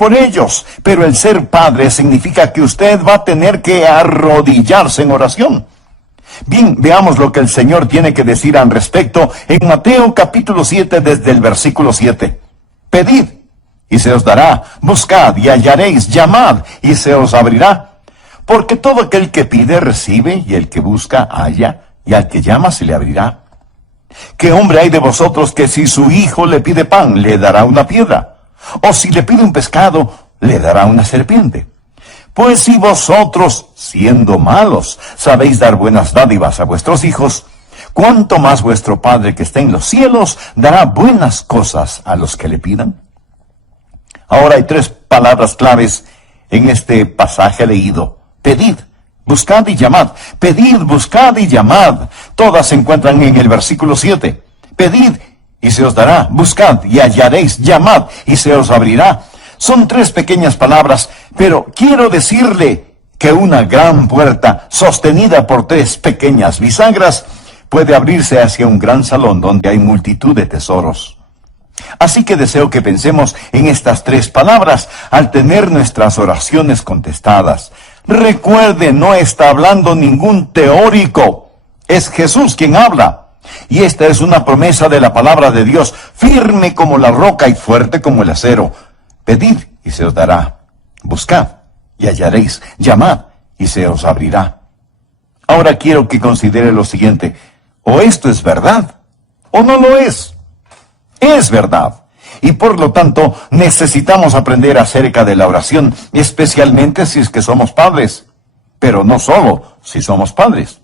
por ellos. Pero el ser padre significa que usted va a tener que arrodillarse en oración. Bien, veamos lo que el Señor tiene que decir al respecto en Mateo capítulo 7 desde el versículo 7. Pedid, y se os dará. Buscad, y hallaréis. Llamad, y se os abrirá. Porque todo aquel que pide, recibe, y el que busca, halla, y al que llama, se le abrirá. ¿Qué hombre hay de vosotros que si su hijo le pide pan, le dará una piedra? O si le pide un pescado, le dará una serpiente? Pues si vosotros, siendo malos, sabéis dar buenas dádivas a vuestros hijos, ¿cuánto más vuestro Padre que está en los cielos dará buenas cosas a los que le pidan? Ahora hay 3 palabras claves en este pasaje leído. Pedid, buscad y llamad. Pedid, buscad y llamad. Todas se encuentran en el versículo 7. Pedid y se os dará. Buscad y hallaréis. Llamad y se os abrirá. Son 3 pequeñas palabras, pero quiero decirle que una gran puerta, sostenida por 3 pequeñas bisagras, puede abrirse hacia un gran salón donde hay multitud de tesoros. Así que deseo que pensemos en estas 3 palabras al tener nuestras oraciones contestadas. Recuerde, no está hablando ningún teórico. Es Jesús quien habla. Y esta es una promesa de la palabra de Dios, firme como la roca y fuerte como el acero. Pedid y se os dará. Buscad y hallaréis. Llamad y se os abrirá. Ahora quiero que considere lo siguiente. O esto es verdad, o no lo es. Es verdad. Y por lo tanto, necesitamos aprender acerca de la oración, especialmente si es que somos padres. Pero no solo si somos padres.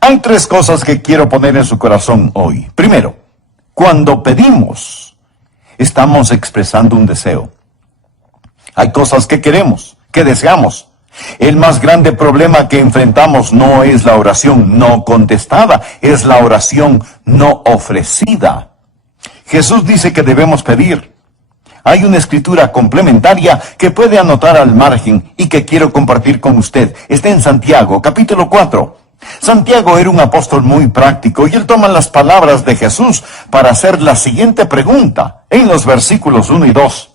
Hay 3 cosas que quiero poner en su corazón hoy. Primero, cuando pedimos, estamos expresando un deseo. Hay cosas que queremos, que deseamos. El más grande problema que enfrentamos no es la oración no contestada, es la oración no ofrecida. Jesús dice que debemos pedir. Hay una escritura complementaria que puede anotar al margen y que quiero compartir con usted. Está en Santiago, capítulo 4. Santiago era un apóstol muy práctico y él toma las palabras de Jesús para hacer la siguiente pregunta en los versículos 1 y 2.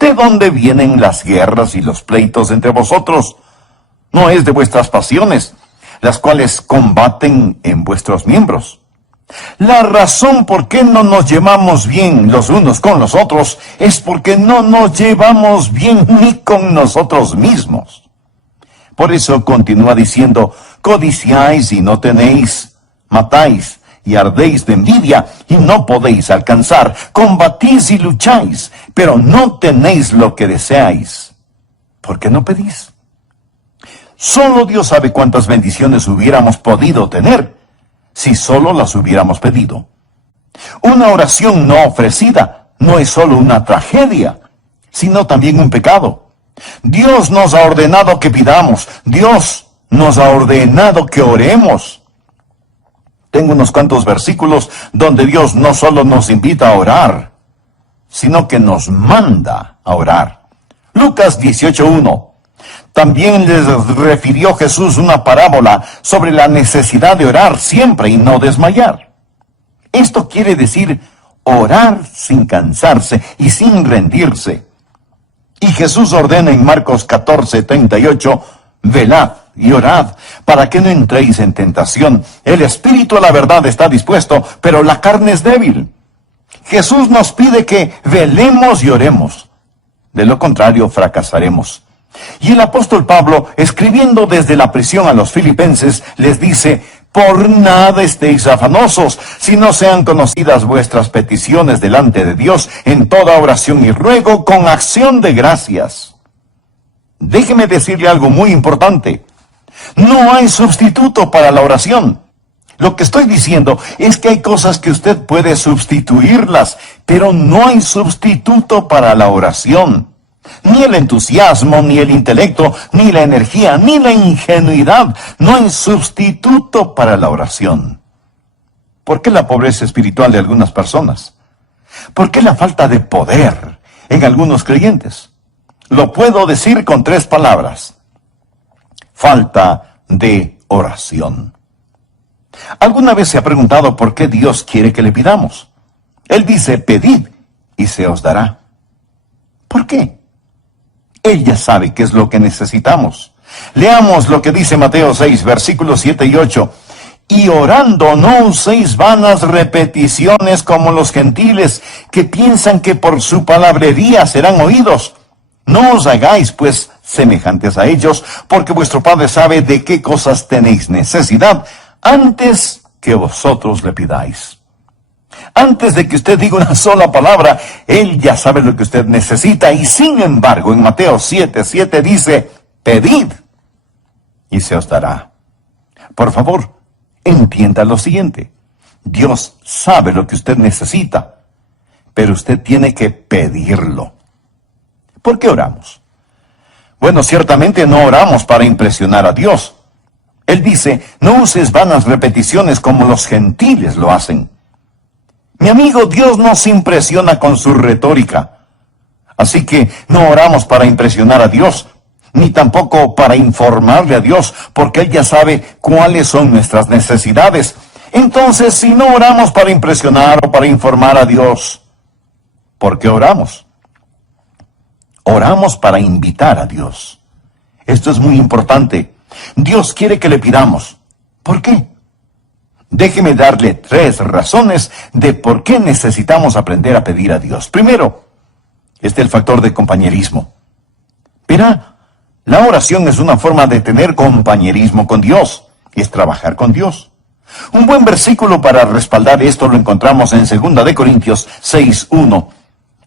¿De dónde vienen las guerras y los pleitos entre vosotros? ¿No es de vuestras pasiones, las cuales combaten en vuestros miembros? La razón por qué no nos llevamos bien los unos con los otros es porque no nos llevamos bien ni con nosotros mismos. Por eso continúa diciendo, codiciáis y no tenéis, matáis y ardéis de envidia y no podéis alcanzar, combatís y lucháis, pero no tenéis lo que deseáis. ¿Por qué no pedís? Solo Dios sabe cuántas bendiciones hubiéramos podido tener si solo las hubiéramos pedido. Una oración no ofrecida no es solo una tragedia, sino también un pecado. Dios nos ha ordenado que pidamos. Dios nos ha ordenado que oremos. Tengo unos cuantos versículos donde Dios no solo nos invita a orar, sino que nos manda a orar. Lucas 18:1. También les refirió Jesús una parábola sobre la necesidad de orar siempre y no desmayar. Esto quiere decir orar sin cansarse y sin rendirse. Y Jesús ordena en Marcos 14:38, velad y orad, para que no entréis en tentación. El espíritu a la verdad está dispuesto, pero la carne es débil. Jesús nos pide que velemos y oremos. De lo contrario, fracasaremos. Y el apóstol Pablo, escribiendo desde la prisión a los filipenses, les dice, por nada estéis afanosos, si no sean conocidas vuestras peticiones delante de Dios en toda oración y ruego con acción de gracias. Déjeme decirle algo muy importante. No hay sustituto para la oración. Lo que estoy diciendo es que hay cosas que usted puede sustituirlas, pero no hay sustituto para la oración. Ni el entusiasmo, ni el intelecto, ni la energía, ni la ingenuidad. No hay sustituto para la oración. ¿Por qué la pobreza espiritual de algunas personas? ¿Por qué la falta de poder en algunos creyentes? Lo puedo decir con 3 palabras. Falta de oración. ¿Alguna vez se ha preguntado por qué Dios quiere que le pidamos? Él dice, pedid y se os dará. ¿Por qué? Él ya sabe qué es lo que necesitamos. Leamos lo que dice Mateo 6, versículos 7 y 8. Y orando no uséis vanas repeticiones como los gentiles, que piensan que por su palabrería serán oídos. No os hagáis, pues, semejantes a ellos, porque vuestro Padre sabe de qué cosas tenéis necesidad, antes que vosotros le pidáis. Antes de que usted diga una sola palabra, Él ya sabe lo que usted necesita, y sin embargo, en Mateo 7:7 dice, pedid, y se os dará. Por favor, entienda lo siguiente. Dios sabe lo que usted necesita, pero usted tiene que pedirlo. ¿Por qué oramos? Bueno, ciertamente no oramos para impresionar a Dios. Él dice, no uses vanas repeticiones como los gentiles lo hacen. Mi amigo, Dios no se impresiona con su retórica. Así que no oramos para impresionar a Dios, ni tampoco para informarle a Dios, porque Él ya sabe cuáles son nuestras necesidades. Entonces, si no oramos para impresionar o para informar a Dios, ¿por qué oramos? Oramos para invitar a Dios. Esto es muy importante. Dios quiere que le pidamos. ¿Por qué? Déjeme darle 3 razones de por qué necesitamos aprender a pedir a Dios. Primero, el factor de compañerismo. Verá, la oración es una forma de tener compañerismo con Dios. Es trabajar con Dios. Un buen versículo para respaldar esto lo encontramos en 2 de Corintios 6:1.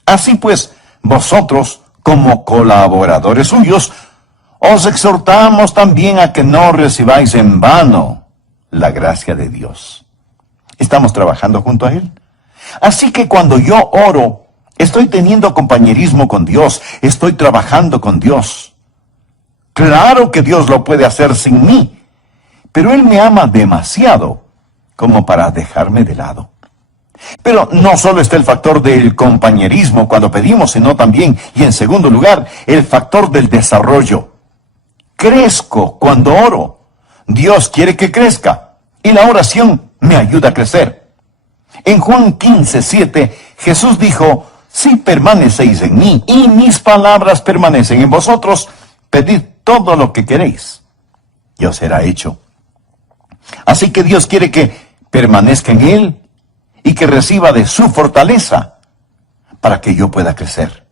Así pues, vosotros, como colaboradores suyos, os exhortamos también a que no recibáis en vano la gracia de Dios. Estamos trabajando junto a Él. Así que cuando yo oro, estoy teniendo compañerismo con Dios, estoy trabajando con Dios. Claro que Dios lo puede hacer sin mí, pero Él me ama demasiado como para dejarme de lado. Pero no solo está el factor del compañerismo cuando pedimos, sino también, y en segundo lugar, el factor del desarrollo. Crezco cuando oro. Dios quiere que crezca, y la oración me ayuda a crecer. En Juan 15:7, Jesús dijo, si permanecéis en mí, y mis palabras permanecen en vosotros, pedid todo lo que queréis, y os será hecho. Así que Dios quiere que permanezca en Él, y que reciba de su fortaleza, para que yo pueda crecer.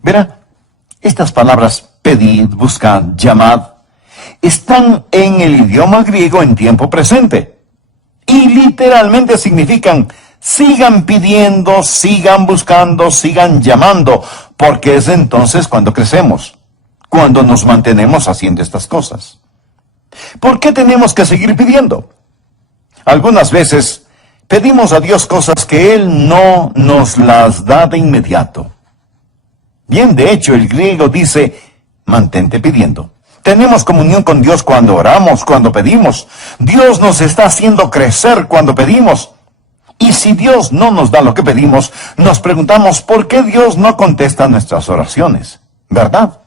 Verá, estas palabras, pedid, buscad, llamad, están en el idioma griego en tiempo presente. Y literalmente significan, sigan pidiendo, sigan buscando, sigan llamando, porque es entonces cuando crecemos, cuando nos mantenemos haciendo estas cosas. ¿Por qué tenemos que seguir pidiendo? Algunas veces pedimos a Dios cosas que Él no nos las da de inmediato. Bien, de hecho, el griego dice, mantente pidiendo. Tenemos comunión con Dios cuando oramos, cuando pedimos. Dios nos está haciendo crecer cuando pedimos. Y si Dios no nos da lo que pedimos, nos preguntamos por qué Dios no contesta nuestras oraciones, ¿verdad?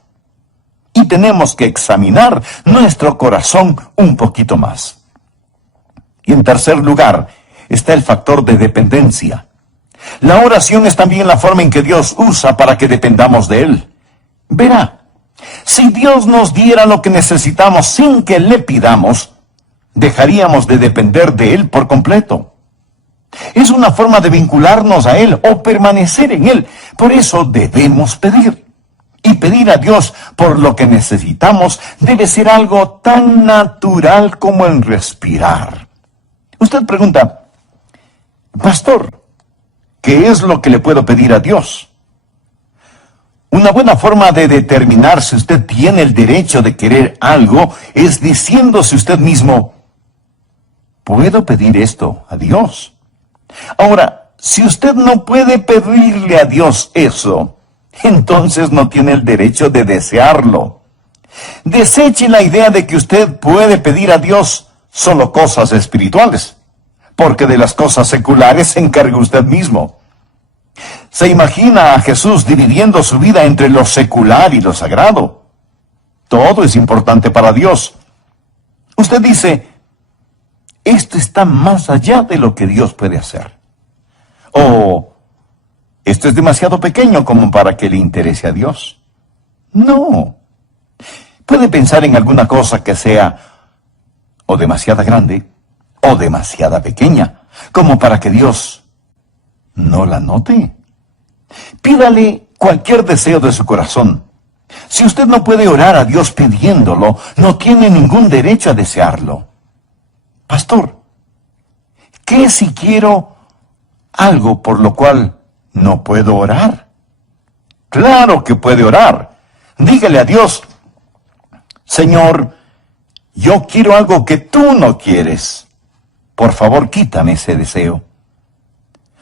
Y tenemos que examinar nuestro corazón un poquito más. Y en tercer lugar, está el factor de dependencia. La oración es también la forma en que Dios usa para que dependamos de Él. Verá, si Dios nos diera lo que necesitamos sin que le pidamos, dejaríamos de depender de Él por completo. Es una forma de vincularnos a Él o permanecer en Él. Por eso debemos pedir. Y pedir a Dios por lo que necesitamos debe ser algo tan natural como el respirar. Usted pregunta, Pastor, ¿qué es lo que le puedo pedir a Dios? Una buena forma de determinar si usted tiene el derecho de querer algo es diciéndose usted mismo, ¿puedo pedir esto a Dios? Ahora, si usted no puede pedirle a Dios eso, entonces no tiene el derecho de desearlo. Deseche la idea de que usted puede pedir a Dios solo cosas espirituales, porque de las cosas seculares se encarga usted mismo. ¿Se imagina a Jesús dividiendo su vida entre lo secular y lo sagrado? Todo es importante para Dios. Usted dice, esto está más allá de lo que Dios puede hacer. O, esto es demasiado pequeño como para que le interese a Dios. No. Puede pensar en alguna cosa que sea o demasiada grande o demasiada pequeña, como para que Dios no la note. Pídale cualquier deseo de su corazón. Si usted no puede orar a Dios pidiéndolo, no tiene ningún derecho a desearlo. Pastor, ¿qué si quiero algo por lo cual no puedo orar? Claro que puede orar. Dígale a Dios: Señor, yo quiero algo que tú no quieres. Por favor, quítame ese deseo.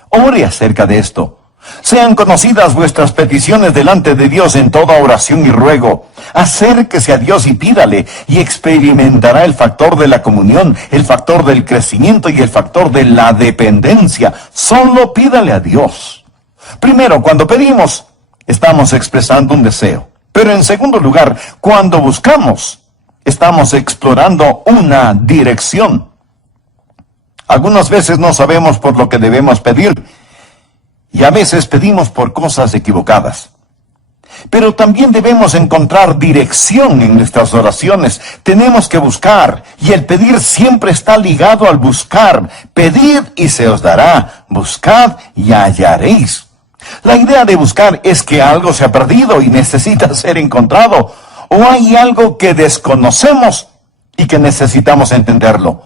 Ore acerca de esto. Sean conocidas vuestras peticiones delante de Dios en toda oración y ruego. Acérquese a Dios y pídale, y experimentará el factor de la comunión, el factor del crecimiento y el factor de la dependencia. Solo pídale a Dios. Primero, cuando pedimos, estamos expresando un deseo. Pero en segundo lugar, cuando buscamos, estamos explorando una dirección. Algunas veces no sabemos por lo que debemos pedir, y a veces pedimos por cosas equivocadas. Pero también debemos encontrar dirección en nuestras oraciones. Tenemos que buscar, y el pedir siempre está ligado al buscar. Pedid y se os dará. Buscad y hallaréis. La idea de buscar es que algo se ha perdido y necesita ser encontrado, o hay algo que desconocemos y que necesitamos entenderlo.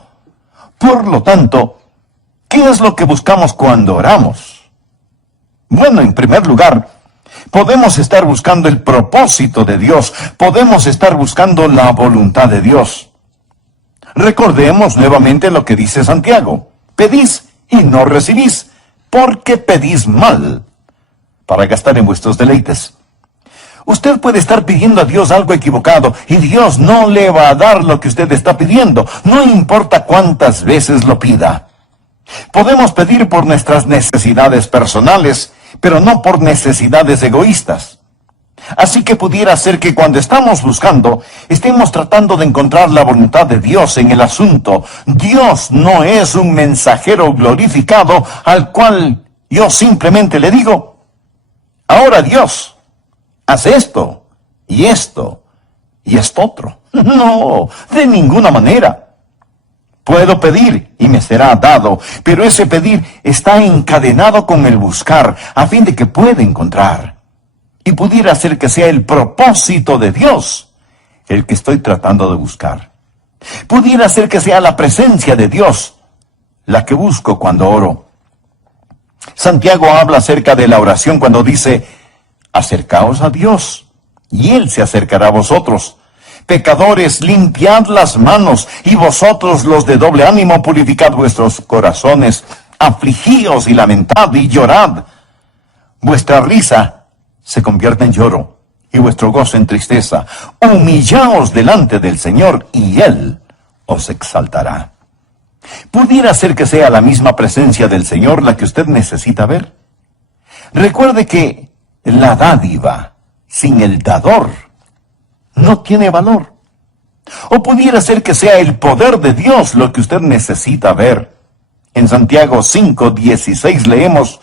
Por lo tanto, ¿qué es lo que buscamos cuando oramos? Bueno, en primer lugar, podemos estar buscando el propósito de Dios, podemos estar buscando la voluntad de Dios. Recordemos nuevamente lo que dice Santiago: pedís y no recibís, porque pedís mal, para gastar en vuestros deleites. Usted puede estar pidiendo a Dios algo equivocado, y Dios no le va a dar lo que usted está pidiendo, no importa cuántas veces lo pida. Podemos pedir por nuestras necesidades personales, pero no por necesidades egoístas. Así que pudiera ser que cuando estamos buscando, estemos tratando de encontrar la voluntad de Dios en el asunto. Dios no es un mensajero glorificado al cual yo simplemente le digo: ahora Dios, haz esto, y esto, y esto otro. No, de ninguna manera. Puedo pedir y me será dado, pero ese pedir está encadenado con el buscar, a fin de que pueda encontrar. Y pudiera ser que sea el propósito de Dios el que estoy tratando de buscar. Pudiera ser que sea la presencia de Dios la que busco cuando oro. Santiago habla acerca de la oración cuando dice: acercaos a Dios, y Él se acercará a vosotros. Pecadores, limpiad las manos, y vosotros los de doble ánimo, purificad vuestros corazones. Afligíos y lamentad y llorad. Vuestra risa se convierte en lloro, y vuestro gozo en tristeza. Humillaos delante del Señor, y Él os exaltará. Pudiera ser que sea la misma presencia del Señor la que usted necesita ver. Recuerde que la dádiva sin el dador no tiene valor. O pudiera ser que sea el poder de Dios lo que usted necesita ver. En Santiago 5:16 leemos: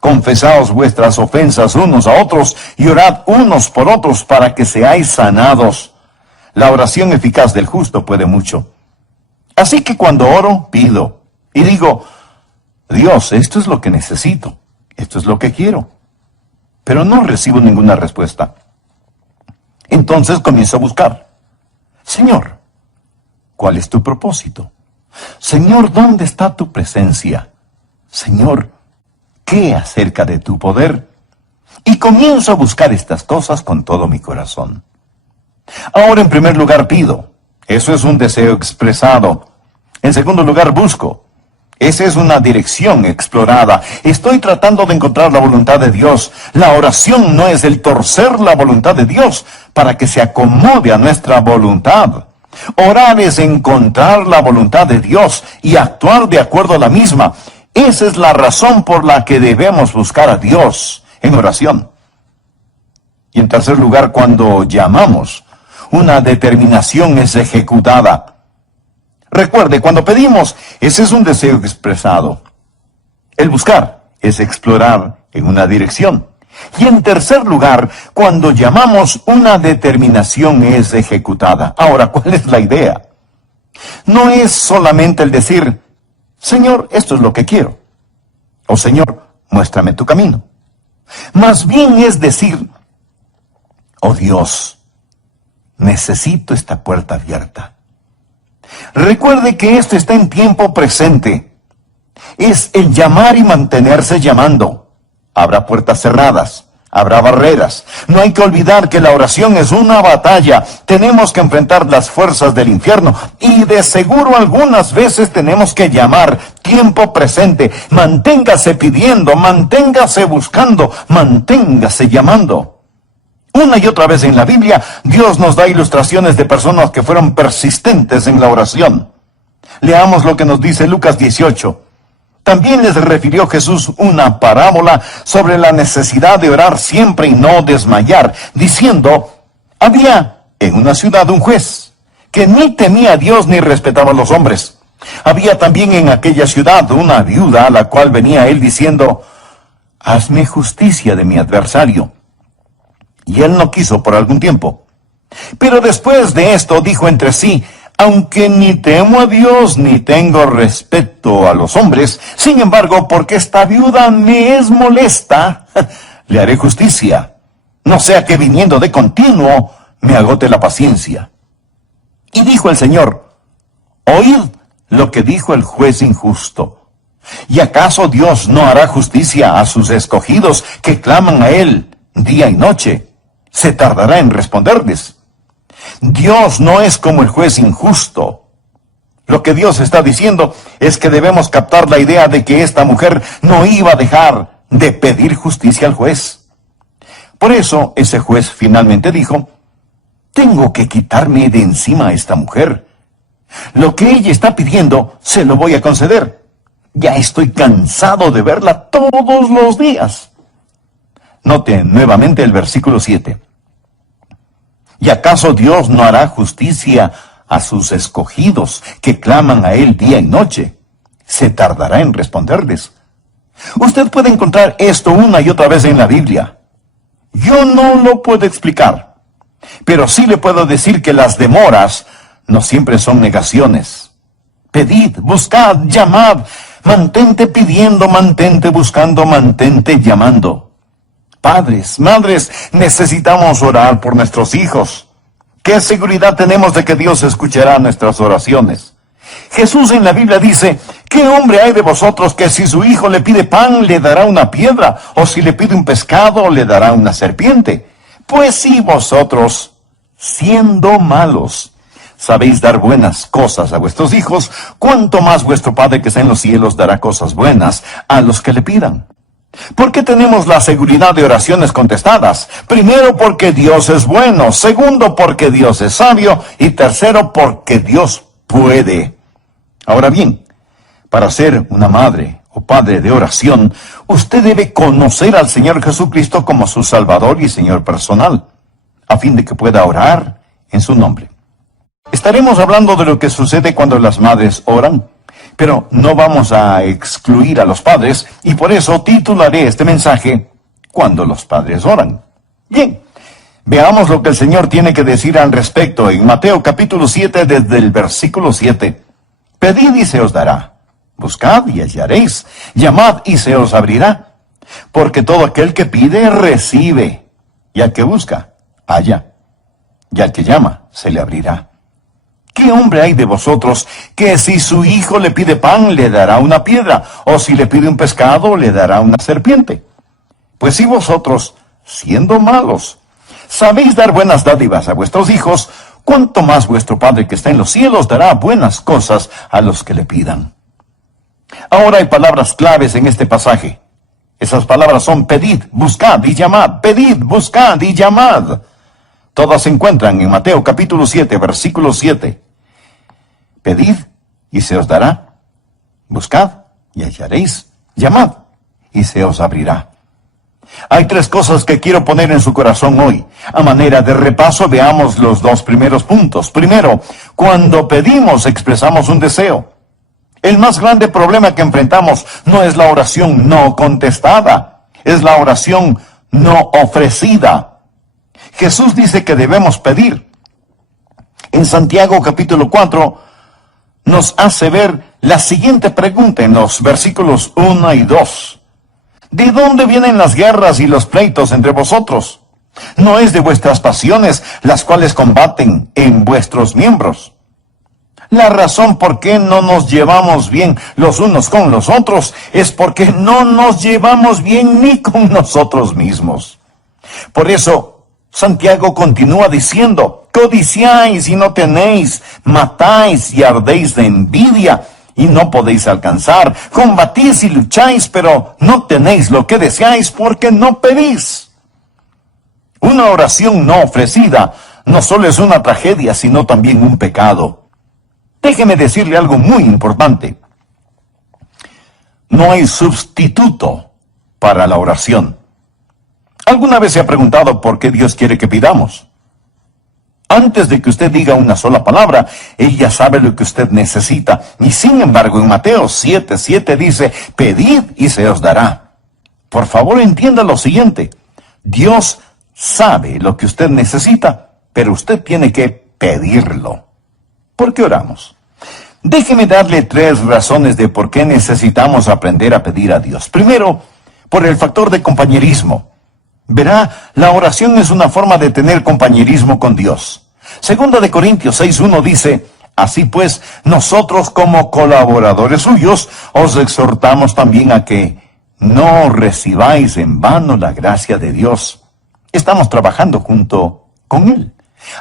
confesaos vuestras ofensas unos a otros y orad unos por otros para que seáis sanados. La oración eficaz del justo puede mucho. Así que cuando oro, pido y digo: Dios, esto es lo que necesito, esto es lo que quiero. Pero no recibo ninguna respuesta. Entonces comienzo a buscar. Señor, ¿cuál es tu propósito? Señor, ¿dónde está tu presencia? Señor, ¿qué acerca de tu poder? Y comienzo a buscar estas cosas con todo mi corazón. Ahora, en primer lugar, pido. Eso es un deseo expresado. En segundo lugar, busco. Esa es una dirección explorada. Estoy tratando de encontrar la voluntad de Dios. La oración no es el torcer la voluntad de Dios para que se acomode a nuestra voluntad. Orar es encontrar la voluntad de Dios y actuar de acuerdo a la misma. Esa es la razón por la que debemos buscar a Dios en oración. Y en tercer lugar, cuando llamamos, una determinación es ejecutada. Recuerde, cuando pedimos, ese es un deseo expresado. El buscar es explorar en una dirección. Y en tercer lugar, cuando llamamos, una determinación es ejecutada. Ahora, ¿cuál es la idea? No es solamente el decir, Señor, esto es lo que quiero. O Señor, muéstrame tu camino. Más bien es decir, oh Dios, necesito esta puerta abierta. Recuerde que esto está en tiempo presente. Es el llamar y mantenerse llamando. Habrá puertas cerradas, habrá barreras. No hay que olvidar que la oración es una batalla. Tenemos que enfrentar las fuerzas del infierno y de seguro algunas veces tenemos que llamar. Tiempo presente. Manténgase pidiendo, manténgase buscando, manténgase llamando. Una y otra vez en la Biblia, Dios nos da ilustraciones de personas que fueron persistentes en la oración. Leamos lo que nos dice Lucas 18. También les refirió Jesús una parábola sobre la necesidad de orar siempre y no desmayar, diciendo, había en una ciudad un juez, que ni temía a Dios ni respetaba a los hombres. Había también en aquella ciudad una viuda a la cual venía él diciendo, hazme justicia de mi adversario. Y él no quiso por algún tiempo. Pero después de esto dijo entre sí, aunque ni temo a Dios ni tengo respeto a los hombres, sin embargo, porque esta viuda me es molesta, le haré justicia, no sea que viniendo de continuo me agote la paciencia. Y dijo el Señor, oíd lo que dijo el juez injusto. ¿Y acaso Dios no hará justicia a sus escogidos que claman a Él día y noche? Se tardará en responderles. Dios no es como el juez injusto. Lo que Dios está diciendo es que debemos captar la idea de que esta mujer no iba a dejar de pedir justicia al juez. Por eso ese juez finalmente dijo, tengo que quitarme de encima a esta mujer. Lo que ella está pidiendo se lo voy a conceder. Ya estoy cansado de verla todos los días. Note nuevamente el versículo 7. ¿Y acaso Dios no hará justicia a sus escogidos que claman a Él día y noche? Se tardará en responderles. Usted puede encontrar esto una y otra vez en la Biblia. Yo no lo puedo explicar, pero sí le puedo decir que las demoras no siempre son negaciones. Pedid, buscad, llamad, mantente pidiendo, mantente buscando, mantente llamando. Padres, madres, necesitamos orar por nuestros hijos. ¿Qué seguridad tenemos de que Dios escuchará nuestras oraciones? Jesús en la Biblia dice, ¿qué hombre hay de vosotros que si su hijo le pide pan, le dará una piedra? ¿O si le pide un pescado, le dará una serpiente? Pues si vosotros, siendo malos, sabéis dar buenas cosas a vuestros hijos, ¿cuánto más vuestro Padre que está en los cielos dará cosas buenas a los que le pidan? ¿Por qué tenemos la seguridad de oraciones contestadas? Primero, porque Dios es bueno. Segundo, porque Dios es sabio. Y tercero, porque Dios puede. Ahora bien, para ser una madre o padre de oración, usted debe conocer al Señor Jesucristo como su Salvador y Señor personal, a fin de que pueda orar en su nombre. Estaremos hablando de lo que sucede cuando las madres oran, pero no vamos a excluir a los padres, y por eso titularé este mensaje, Cuando los padres oran. Bien, veamos lo que el Señor tiene que decir al respecto en Mateo capítulo 7, desde el versículo 7. Pedid y se os dará, buscad y hallaréis, llamad y se os abrirá, porque todo aquel que pide, recibe, y al que busca, halla, y al que llama, se le abrirá. ¿Qué hombre hay de vosotros que si su hijo le pide pan, le dará una piedra? ¿O si le pide un pescado, le dará una serpiente? Pues si vosotros, siendo malos, sabéis dar buenas dádivas a vuestros hijos, ¿cuánto más vuestro Padre que está en los cielos dará buenas cosas a los que le pidan? Ahora hay palabras claves en este pasaje. Esas palabras son pedid, buscad y llamad. Pedid, buscad y llamad. Todas se encuentran en Mateo capítulo 7, versículo 7. Pedid y se os dará. Buscad y hallaréis. Llamad y se os abrirá. Hay tres cosas que quiero poner en su corazón hoy. A manera de repaso, veamos los dos primeros puntos. Primero, cuando pedimos expresamos un deseo. El más grande problema que enfrentamos no es la oración no contestada, es la oración no ofrecida. Jesús dice que debemos pedir. En Santiago capítulo 4 nos hace ver la siguiente pregunta en los versículos 1 y 2. ¿De dónde vienen las guerras y los pleitos entre vosotros? ¿No es de vuestras pasiones las cuales combaten en vuestros miembros? La razón por qué no nos llevamos bien los unos con los otros es porque no nos llevamos bien ni con nosotros mismos. Por eso, Santiago continúa diciendo: codiciáis y no tenéis, matáis y ardéis de envidia y no podéis alcanzar, combatís y lucháis, pero no tenéis lo que deseáis porque no pedís. Una oración no ofrecida no solo es una tragedia, sino también un pecado. Déjeme decirle algo muy importante. No hay sustituto para la oración. ¿Alguna vez se ha preguntado por qué Dios quiere que pidamos? Antes de que usted diga una sola palabra, Él ya sabe lo que usted necesita. Y sin embargo, en Mateo 7:7 dice: pedid y se os dará. Por favor, entienda lo siguiente. Dios sabe lo que usted necesita, pero usted tiene que pedirlo. ¿Por qué oramos? Déjeme darle 3 razones de por qué necesitamos aprender a pedir a Dios. Primero, por el factor de compañerismo. Verá, la oración es una forma de tener compañerismo con Dios. Segunda de Corintios 6:1 dice: así pues, nosotros como colaboradores suyos, os exhortamos también a que no recibáis en vano la gracia de Dios. Estamos trabajando junto con Él.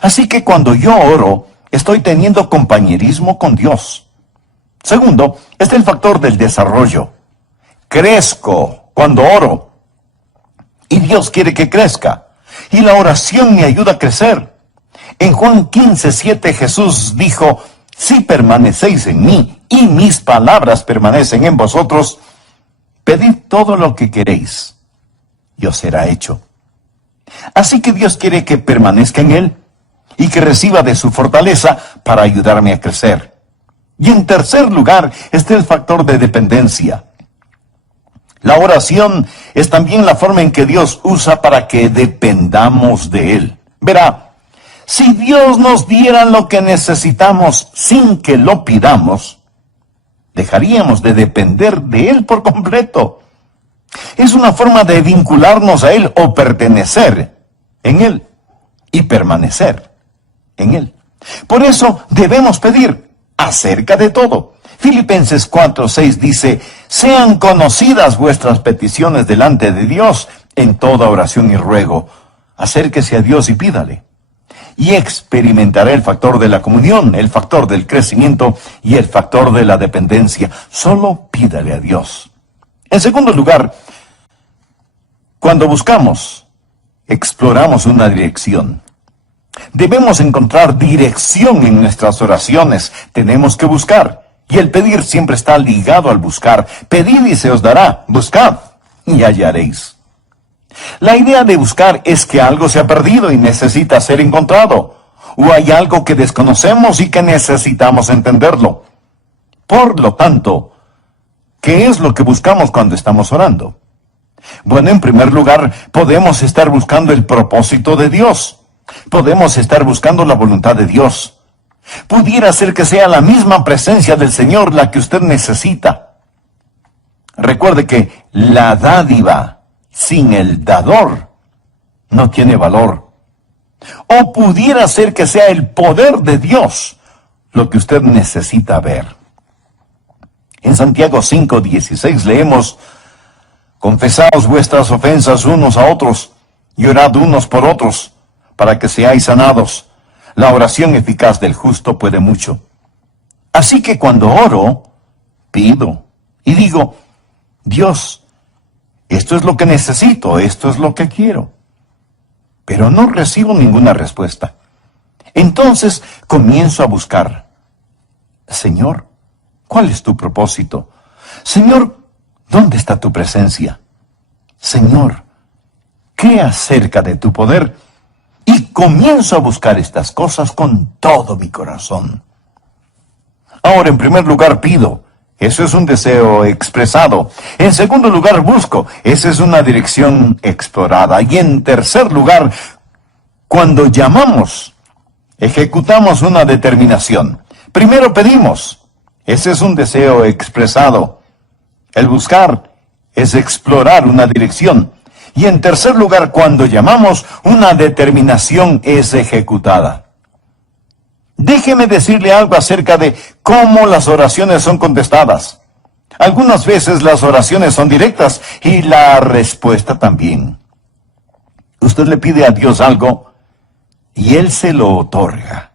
Así que cuando yo oro, estoy teniendo compañerismo con Dios. Segundo, está el factor del desarrollo. Crezco cuando oro. Y Dios quiere que crezca. Y la oración me ayuda a crecer. En Juan 15:7 Jesús dijo: si permanecéis en mí y mis palabras permanecen en vosotros, pedid todo lo que queréis y os será hecho. Así que Dios quiere que permanezca en Él y que reciba de su fortaleza para ayudarme a crecer. Y en tercer lugar está el factor de dependencia. La oración es también la forma en que Dios usa para que dependamos de Él. Verá, si Dios nos diera lo que necesitamos sin que lo pidamos, dejaríamos de depender de Él por completo. Es una forma de vincularnos a Él o pertenecer en Él y permanecer en Él. Por eso debemos pedir acerca de todo. Filipenses 4:6 dice: sean conocidas vuestras peticiones delante de Dios en toda oración y ruego. Acérquese a Dios y pídale. Y experimentará el factor de la comunión, el factor del crecimiento y el factor de la dependencia. Solo pídale a Dios. En segundo lugar, cuando buscamos, exploramos una dirección. Debemos encontrar dirección en nuestras oraciones. Tenemos que buscar. Y el pedir siempre está ligado al buscar. Pedid y se os dará. Buscad y hallaréis. La idea de buscar es que algo se ha perdido y necesita ser encontrado. O hay algo que desconocemos y que necesitamos entenderlo. Por lo tanto, ¿qué es lo que buscamos cuando estamos orando? Bueno, en primer lugar, podemos estar buscando el propósito de Dios. Podemos estar buscando la voluntad de Dios. Pudiera ser que sea la misma presencia del Señor la que usted necesita. Recuerde que la dádiva sin el dador no tiene valor. O pudiera ser que sea el poder de Dios lo que usted necesita ver. En Santiago 5:16 leemos: confesaos vuestras ofensas unos a otros y orad unos por otros para que seáis sanados. La oración eficaz del justo puede mucho. Así que cuando oro, pido y digo: Dios, esto es lo que necesito, esto es lo que quiero. Pero no recibo ninguna respuesta. Entonces comienzo a buscar. Señor, ¿cuál es tu propósito? Señor, ¿dónde está tu presencia? Señor, ¿qué acerca de tu poder? Y comienzo a buscar estas cosas con todo mi corazón. Ahora, en primer lugar, pido. Eso es un deseo expresado. En segundo lugar, busco. Esa es una dirección explorada. Y en tercer lugar, cuando llamamos, ejecutamos una determinación. Primero pedimos. Ese es un deseo expresado. El buscar es explorar una dirección. Y en tercer lugar, cuando llamamos, una determinación es ejecutada. Déjeme decirle algo acerca de cómo las oraciones son contestadas. Algunas veces las oraciones son directas y la respuesta también. Usted le pide a Dios algo y Él se lo otorga.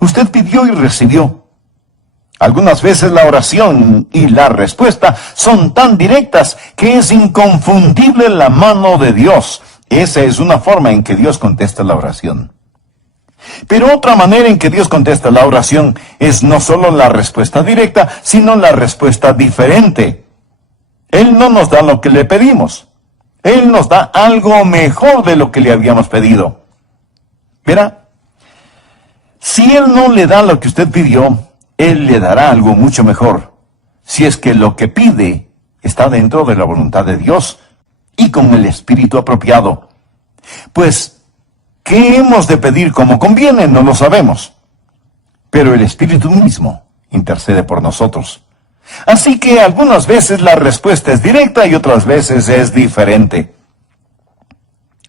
Usted pidió y recibió. Algunas veces la oración y la respuesta son tan directas que es inconfundible la mano de Dios. Esa es una forma en que Dios contesta la oración. Pero otra manera en que Dios contesta la oración es no solo la respuesta directa, sino la respuesta diferente. Él no nos da lo que le pedimos. Él nos da algo mejor de lo que le habíamos pedido. Verá, si Él no le da lo que usted pidió, Él le dará algo mucho mejor, si es que lo que pide está dentro de la voluntad de Dios y con el espíritu apropiado. Pues, ¿qué hemos de pedir como conviene? No lo sabemos. Pero el Espíritu mismo intercede por nosotros. Así que algunas veces la respuesta es directa y otras veces es diferente.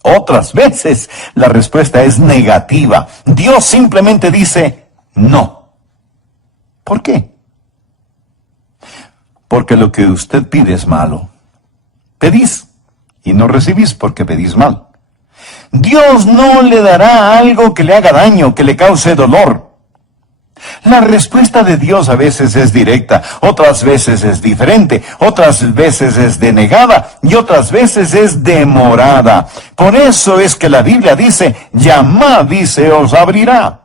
Otras veces la respuesta es negativa. Dios simplemente dice no. ¿Por qué? Porque lo que usted pide es malo. Pedís y no recibís porque pedís mal. Dios no le dará algo que le haga daño, que le cause dolor. La respuesta de Dios a veces es directa, otras veces es diferente, otras veces es denegada y otras veces es demorada. Por eso es que la Biblia dice, llamad y se os abrirá.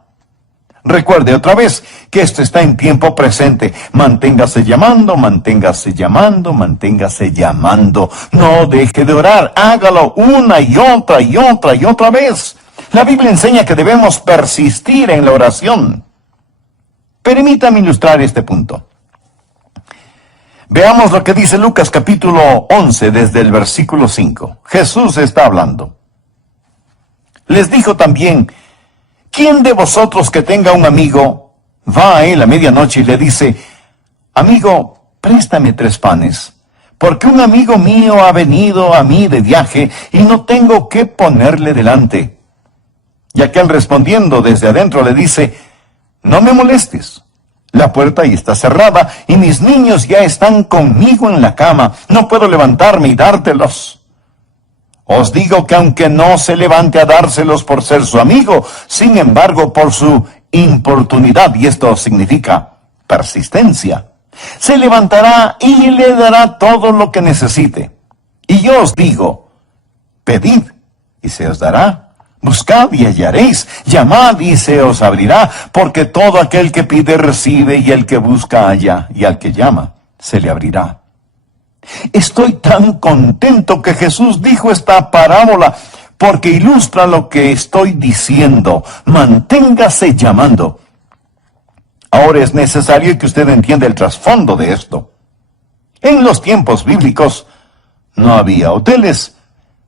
Recuerde otra vez que esto está en tiempo presente. Manténgase llamando, manténgase llamando, manténgase llamando. No deje de orar. Hágalo una y otra y otra y otra vez. La Biblia enseña que debemos persistir en la oración. Permítame ilustrar este punto. Veamos lo que dice Lucas capítulo 11 desde el versículo 5. Jesús está hablando. Les dijo también, ¿quién de vosotros que tenga un amigo va a él a medianoche y le dice, amigo, préstame 3 panes, porque un amigo mío ha venido a mí de viaje y no tengo qué ponerle delante? Y aquel respondiendo desde adentro le dice, no me molestes, la puerta ahí está cerrada y mis niños ya están conmigo en la cama, no puedo levantarme y dártelos. Os digo que aunque no se levante a dárselos por ser su amigo, sin embargo por su importunidad, y esto significa persistencia, se levantará y le dará todo lo que necesite. Y yo os digo, pedid y se os dará, buscad y hallaréis, llamad y se os abrirá, porque todo aquel que pide recibe y el que busca halla, y al que llama se le abrirá. Estoy tan contento que Jesús dijo esta parábola porque ilustra lo que estoy diciendo. Manténgase llamando. Ahora es necesario que usted entienda el trasfondo de esto. En los tiempos bíblicos no había hoteles,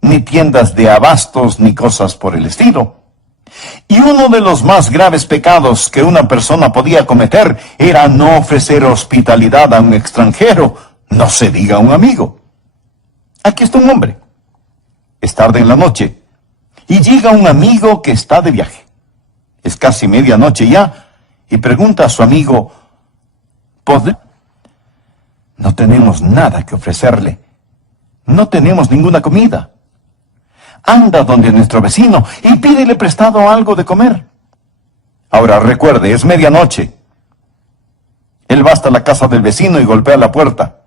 ni tiendas de abastos, ni cosas por el estilo. Y uno de los más graves pecados que una persona podía cometer era no ofrecer hospitalidad a un extranjero, no se diga a un amigo. Aquí está un hombre. Es tarde en la noche. Y llega un amigo que está de viaje. Es casi medianoche ya. Y pregunta a su amigo, ¿podrá? No tenemos nada que ofrecerle. No tenemos ninguna comida. Anda donde nuestro vecino y pídele prestado algo de comer. Ahora recuerde, es medianoche. Él va hasta la casa del vecino y golpea la puerta.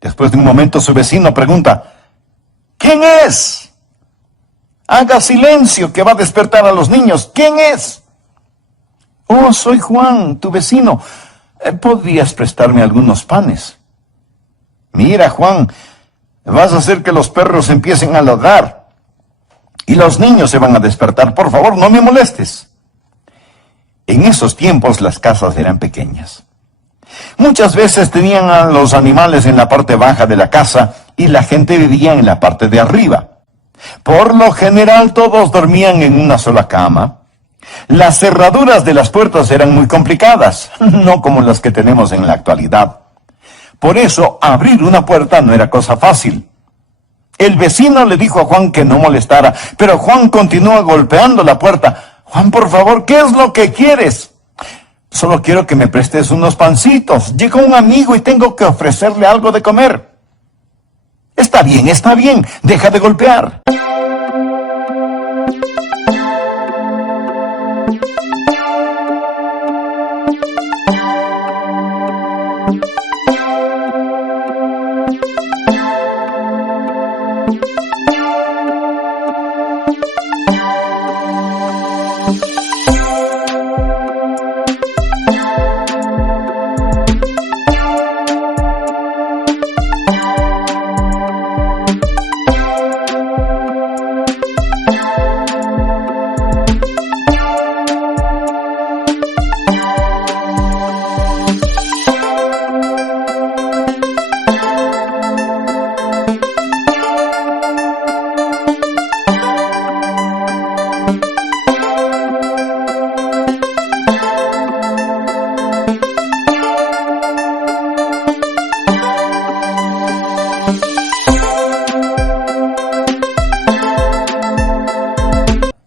Después de un momento su vecino pregunta, ¿quién es? Haga silencio que va a despertar a los niños. ¿Quién es? Oh, soy Juan, tu vecino. ¿Podrías prestarme algunos panes? Mira, Juan, vas a hacer que los perros empiecen a ladrar y los niños se van a despertar. Por favor, no me molestes. En esos tiempos las casas eran pequeñas. Muchas veces tenían a los animales en la parte baja de la casa y la gente vivía en la parte de arriba. Por lo general todos dormían en una sola cama. Las cerraduras de las puertas eran muy complicadas, no como las que tenemos en la actualidad. Por eso abrir una puerta no era cosa fácil. El vecino le dijo a Juan que no molestara, pero Juan continúa golpeando la puerta. Juan, por favor, ¿qué es lo que quieres? Solo quiero que me prestes unos pancitos. Llegó un amigo y tengo que ofrecerle algo de comer. Está bien, deja de golpear.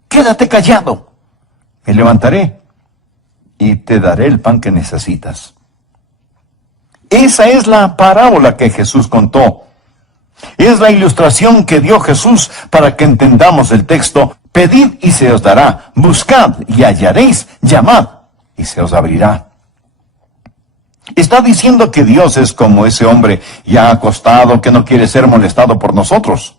Quédate callado. Me levantaré y te daré el pan que necesitas. Esa es la parábola que Jesús contó. Es la ilustración que dio Jesús para que entendamos el texto. Pedid y se os dará, buscad y hallaréis, llamad y se os abrirá. Está diciendo que Dios es como ese hombre ya acostado que no quiere ser molestado por nosotros.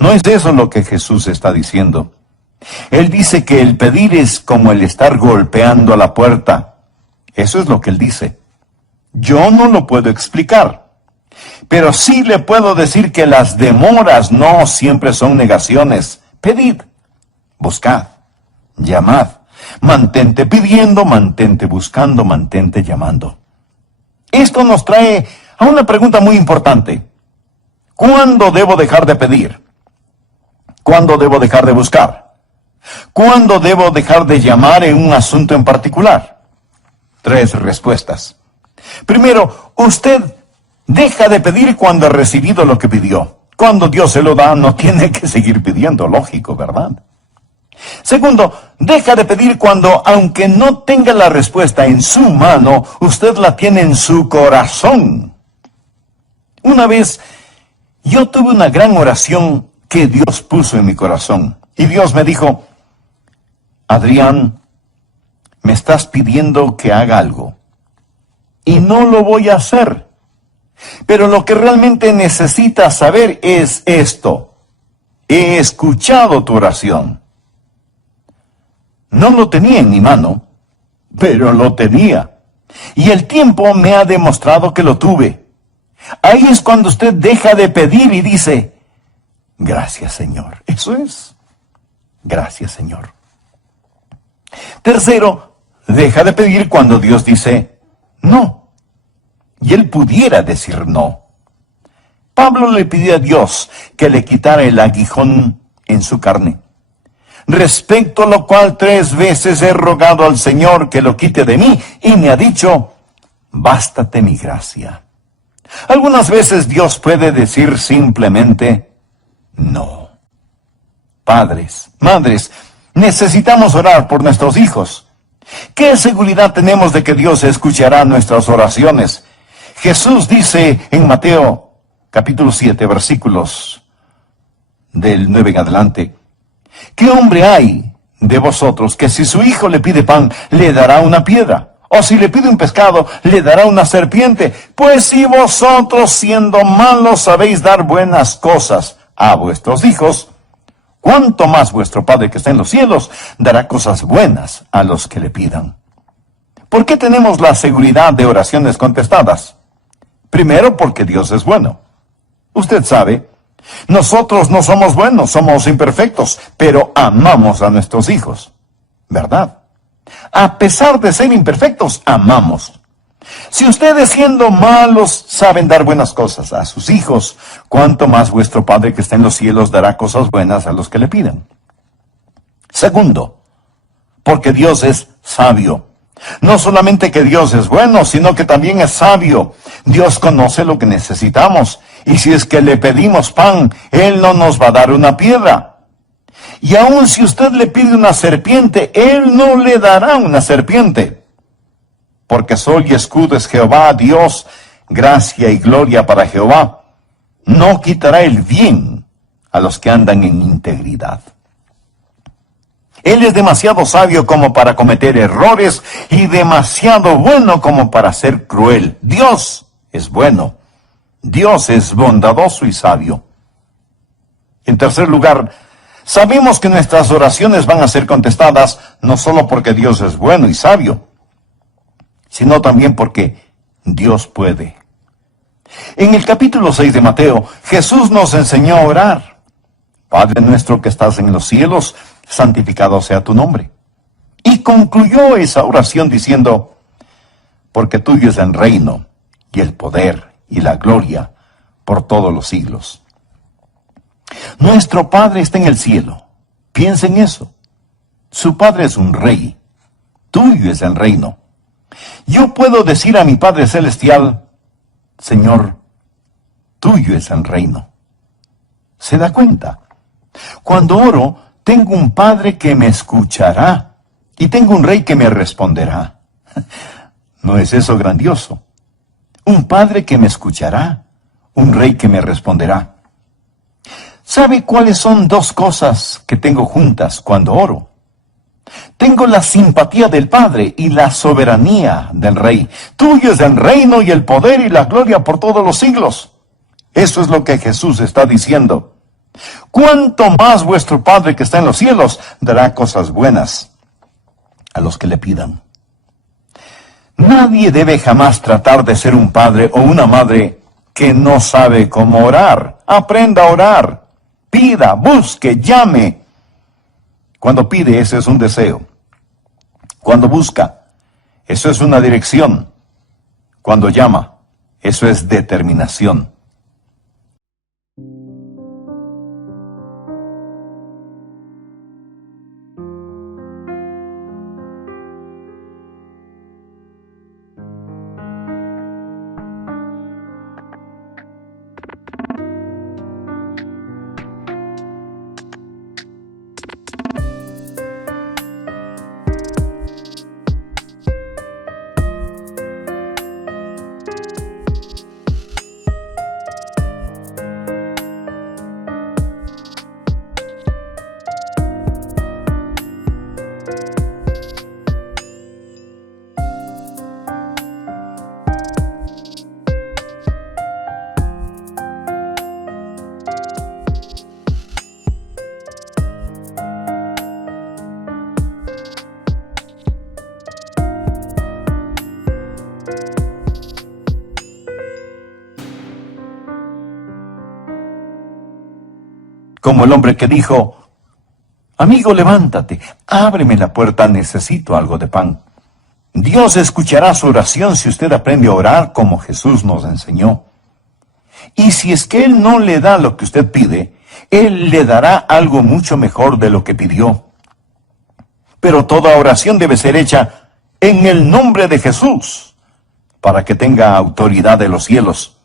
No es eso lo que Jesús está diciendo. Él dice que el pedir es como el estar golpeando a la puerta. Eso es lo que él dice. Yo no lo puedo explicar, pero sí le puedo decir que las demoras no siempre son negaciones. Pedid, buscad, llamad. Mantente pidiendo, mantente buscando, mantente llamando. Esto nos trae a una pregunta muy importante. ¿Cuándo debo dejar de pedir? ¿Cuándo debo dejar de buscar? ¿Cuándo debo dejar de llamar en un asunto en particular? 3 respuestas. Primero, usted deja de pedir cuando ha recibido lo que pidió. Cuando Dios se lo da, no tiene que seguir pidiendo, lógico, ¿verdad? Segundo, deja de pedir cuando, aunque no tenga la respuesta en su mano, usted la tiene en su corazón. Una vez, yo tuve una gran oración que Dios puso en mi corazón. Y Dios me dijo, Adrián, me estás pidiendo que haga algo. Y no lo voy a hacer. Pero lo que realmente necesitas saber es esto. He escuchado tu oración. No lo tenía en mi mano, pero lo tenía. Y el tiempo me ha demostrado que lo tuve. Ahí es cuando usted deja de pedir y dice, gracias, Señor. Eso es. Gracias, Señor. Tercero, deja de pedir cuando Dios dice no. Y él pudiera decir no. Pablo le pidió a Dios que le quitara el aguijón en su carne. Respecto a lo cual 3 veces he rogado al Señor que lo quite de mí, y me ha dicho, bástate mi gracia. Algunas veces Dios puede decir simplemente no. Padres, madres, necesitamos orar por nuestros hijos. ¿Qué seguridad tenemos de que Dios escuchará nuestras oraciones? Jesús dice en Mateo capítulo 7, versículos del 9 en adelante, ¿qué hombre hay de vosotros que si su hijo le pide pan, le dará una piedra? O si le pide un pescado, le dará una serpiente. Pues si vosotros, siendo malos, sabéis dar buenas cosas a vuestros hijos, ¿cuánto más vuestro Padre que está en los cielos dará cosas buenas a los que le pidan? ¿Por qué tenemos la seguridad de oraciones contestadas? Primero, porque Dios es bueno. Usted sabe, nosotros no somos buenos, somos imperfectos, pero amamos a nuestros hijos, ¿verdad? A pesar de ser imperfectos, amamos. Si ustedes siendo malos saben dar buenas cosas a sus hijos, ¿cuánto más vuestro Padre que está en los cielos dará cosas buenas a los que le pidan? Segundo, porque Dios es sabio. No solamente que Dios es bueno, sino que también es sabio. Dios conoce lo que necesitamos. Y si es que le pedimos pan, Él no nos va a dar una piedra. Y aun si usted le pide una serpiente, Él no le dará una serpiente. Porque sol y escudo es Jehová, Dios, gracia y gloria para Jehová. No quitará el bien a los que andan en integridad. Él es demasiado sabio como para cometer errores y demasiado bueno como para ser cruel. Dios es bueno. Dios es bondadoso y sabio. En tercer lugar, sabemos que nuestras oraciones van a ser contestadas no solo porque Dios es bueno y sabio, sino también porque Dios puede. En el capítulo 6 de Mateo, Jesús nos enseñó a orar. Padre nuestro que estás en los cielos, santificado sea tu nombre. Y concluyó esa oración diciendo, porque tuyo es el reino, y el poder, y la gloria, por todos los siglos. Nuestro Padre está en el cielo. Piensa en eso. Su Padre es un rey. Tuyo es el reino. Yo puedo decir a mi Padre Celestial, Señor, tuyo es el reino. ¿Se da cuenta? Cuando oro, tengo un Padre que me escuchará y tengo un Rey que me responderá. ¿No es eso grandioso? Un Padre que me escuchará, un Rey que me responderá. ¿Sabe cuáles son dos cosas que tengo juntas cuando oro? Tengo la simpatía del Padre y la soberanía del Rey. Tuyo es el reino y el poder y la gloria por todos los siglos. Eso es lo que Jesús está diciendo. ¿Cuánto más vuestro Padre que está en los cielos dará cosas buenas a los que le pidan? Nadie debe jamás tratar de ser un padre o una madre que no sabe cómo orar. Aprenda a orar. Pida, busque, llame. Cuando pide, ese es un deseo. Cuando busca, eso es una dirección. Cuando llama, eso es determinación. Como el hombre que dijo, amigo, levántate, ábreme la puerta, necesito algo de pan. Dios escuchará su oración si usted aprende a orar como Jesús nos enseñó. Y si es que Él no le da lo que usted pide, Él le dará algo mucho mejor de lo que pidió. Pero toda oración debe ser hecha en el nombre de Jesús, para que tenga autoridad de los cielos.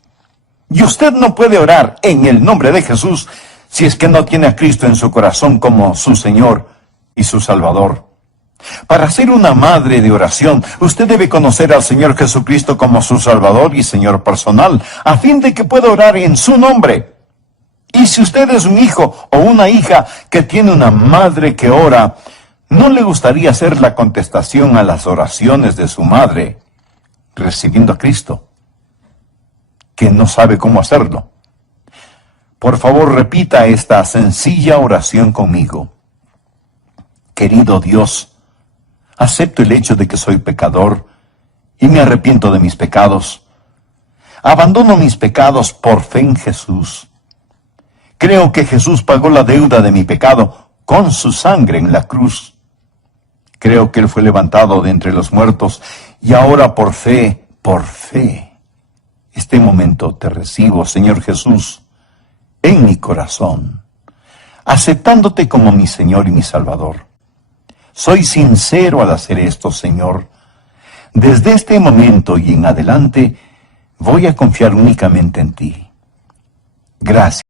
Y usted no puede orar en el nombre de Jesús si es que no tiene a Cristo en su corazón como su Señor y su Salvador. Para ser una madre de oración, usted debe conocer al Señor Jesucristo como su Salvador y Señor personal, a fin de que pueda orar en su nombre. Y si usted es un hijo o una hija que tiene una madre que ora, ¿no le gustaría hacer la contestación a las oraciones de su madre, recibiendo a Cristo, que no sabe cómo hacerlo? Por favor, repita esta sencilla oración conmigo. Querido Dios, acepto el hecho de que soy pecador y me arrepiento de mis pecados. Abandono mis pecados por fe en Jesús. Creo que Jesús pagó la deuda de mi pecado con su sangre en la cruz. Creo que Él fue levantado de entre los muertos y ahora por fe, este momento te recibo, Señor Jesús, en mi corazón, aceptándote como mi Señor y mi Salvador. Soy sincero al hacer esto, Señor. Desde este momento y en adelante voy a confiar únicamente en ti. Gracias.